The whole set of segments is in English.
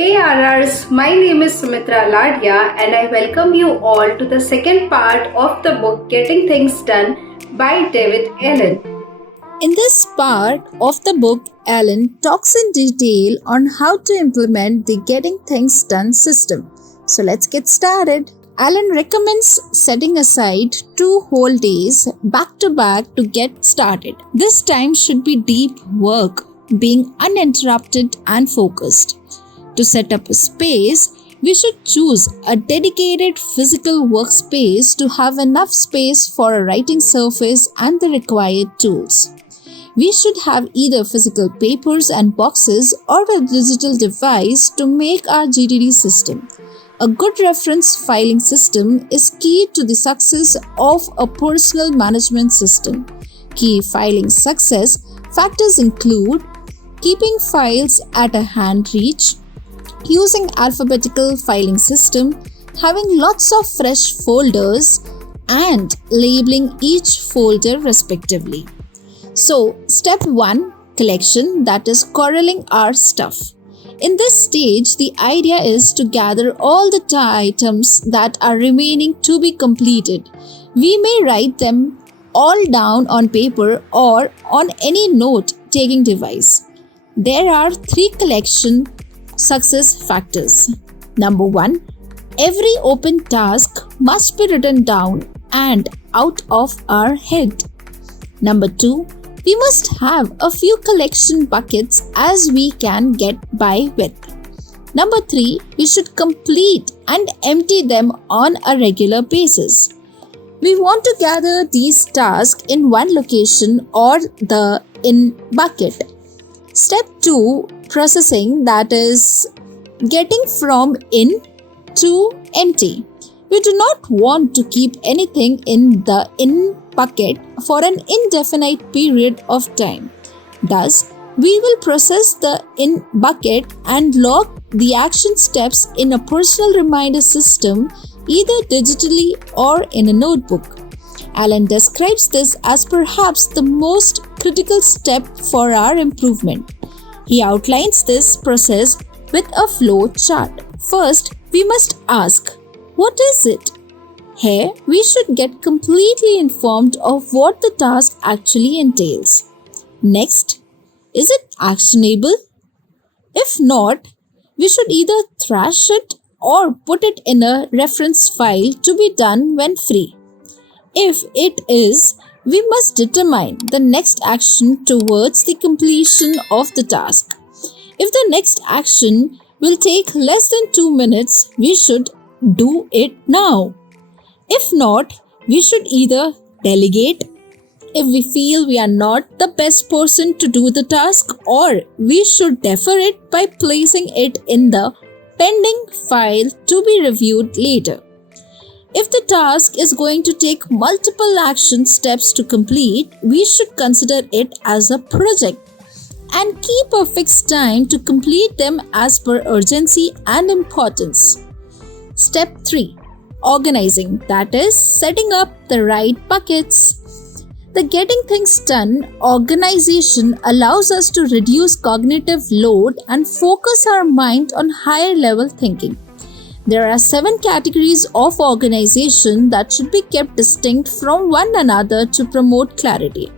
Hey RRs, my name is Sumitra Ladia and I welcome you all to the second part of the book Getting Things Done by David Allen. In this part of the book, Allen talks in detail on how to implement the Getting Things Done system. So let's get started. Allen recommends setting aside 2 whole days back to back to get started. This time should be deep work, being uninterrupted and focused. To set up a space, we should choose a dedicated physical workspace to have enough space for a writing surface and the required tools. We should have either physical papers and boxes or a digital device to make our GTD system. A good reference filing system is key to the success of a personal management system. Key filing success factors include keeping files at a hand reach, using alphabetical filing system, having lots of fresh folders, and labeling each folder respectively. So, step 1, collection, that is corralling our stuff. In this stage, the idea is to gather all the items that are remaining to be completed. We may write them all down on paper or on any note-taking device. There are 3 collection success factors. Number 1, every open task must be written down and out of our head. Number 2, we must have a few collection buckets as we can get by with. Number 3, we should complete and empty them on a regular basis. We want to gather these tasks in one location or the in bucket. Step 2, processing, that is getting from in to empty. We do not want to keep anything in the in bucket for an indefinite period of time. Thus, we will process the in bucket and log the action steps in a personal reminder system, either digitally or in a notebook. Allen describes this as perhaps the most critical step for our improvement. He outlines this process with a flow chart. First, we must ask, what is it? Here, we should get completely informed of what the task actually entails. Next, is it actionable? If not, we should either thrash it or put it in a reference file to be done when free. If it is, we must determine the next action towards the completion of the task. If the next action will take less than 2 minutes, we should do it now. If not, we should either delegate if we feel we are not the best person to do the task, or we should defer it by placing it in the pending file to be reviewed later. If the task is going to take multiple action steps to complete, we should consider it as a project and keep a fixed time to complete them as per urgency and importance. Step 3, organizing, that is setting up the right buckets. The Getting Things Done organization allows us to reduce cognitive load and focus our mind on higher level thinking. There are 7 categories of organization that should be kept distinct from one another to promote clarity.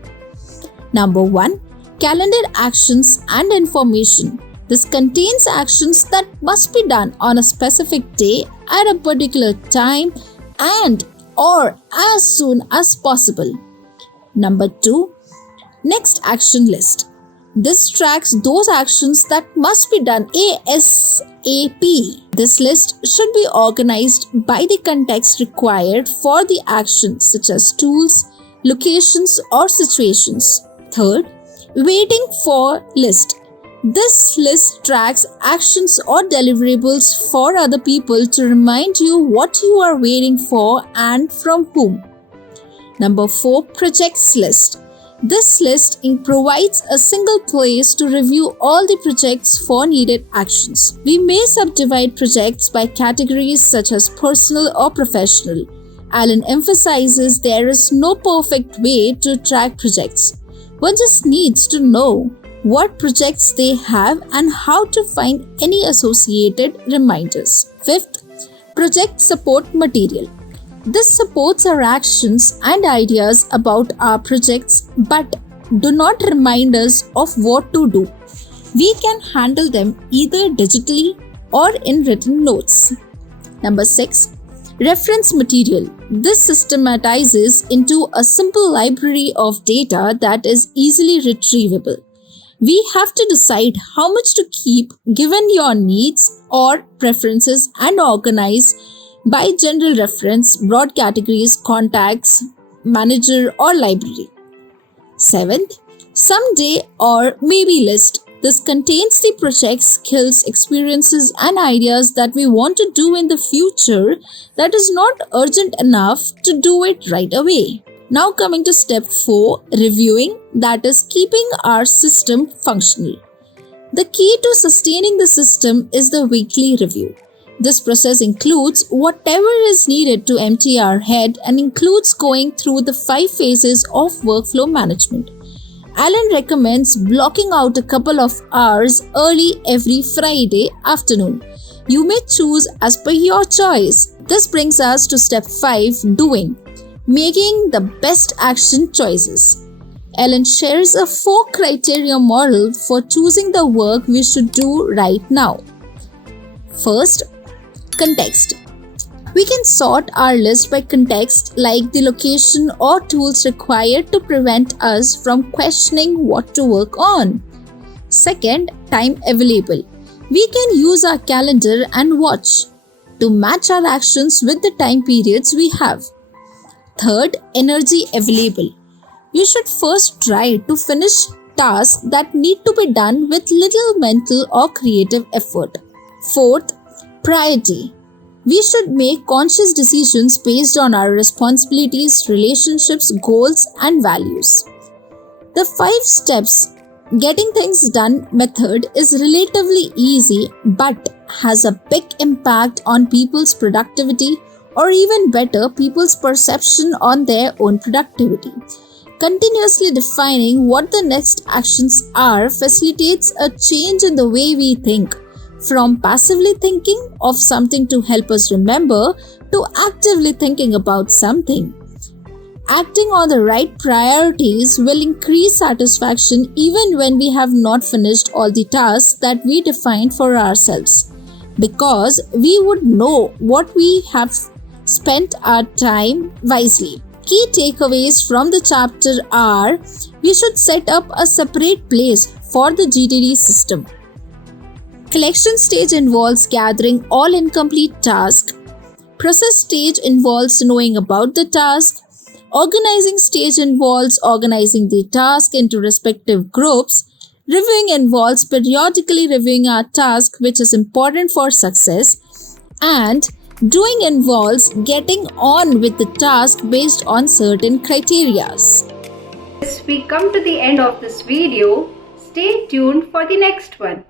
Number 1, calendar actions and information. This contains actions that must be done on a specific day at a particular time and or as soon as possible. Number 2, next action list. This tracks those actions that must be done ASAP. This list should be organized by the context required for the action, such as tools, locations, or situations. Third, waiting for list. This list tracks actions or deliverables for other people to remind you what you are waiting for and from whom. Number 4, projects list. This list provides a single place to review all the projects for needed actions. We may subdivide projects by categories such as personal or professional. Allen emphasizes there is no perfect way to track projects. One just needs to know what projects they have, and how to find any associated reminders. Fifth, project support material. This supports our actions and ideas about our projects but do not remind us of what to do. We can handle them either digitally or in written notes. Number 6. Reference material. This systematizes into a simple library of data that is easily retrievable. We have to decide how much to keep given your needs or preferences and organize by general reference, broad categories, contacts, manager or library. 7th, someday or maybe list. This contains the projects, skills, experiences and ideas that we want to do in the future that is not urgent enough to do it right away. Now coming to step 4, reviewing, that is keeping our system functional. The key to sustaining the system is the weekly review. This process includes whatever is needed to empty our head and includes going through the 5 phases of workflow management. Alan recommends blocking out a couple of hours early every Friday afternoon. You may choose as per your choice. This brings us to step 5, doing, making the best action choices. Alan shares a 4 criteria model for choosing the work we should do right now. First, context. We can sort our list by context, like the location or tools required to prevent us from questioning what to work on. Second, time available. We can use our calendar and watch to match our actions with the time periods we have. Third, energy available. You should first try to finish tasks that need to be done with little mental or creative effort. Fourth, priority. We should make conscious decisions based on our responsibilities, relationships, goals, and values. The 5 steps getting things done method is relatively easy but has a big impact on people's productivity, or even better, people's perception on their own productivity. Continuously defining what the next actions are facilitates a change in the way we think, from passively thinking of something to help us remember to actively thinking about something. Acting on the right priorities will increase satisfaction even when we have not finished all the tasks that we defined for ourselves, because we would know what we have spent our time wisely. Key takeaways from the chapter are: we should set up a separate place for the GTD system. Collection stage involves gathering all incomplete tasks. Process stage involves knowing about the task. Organizing stage involves organizing the task into respective groups. Reviewing involves periodically reviewing our task, which is important for success. And doing involves getting on with the task based on certain criteria. As we come to the end of this video, stay tuned for the next one.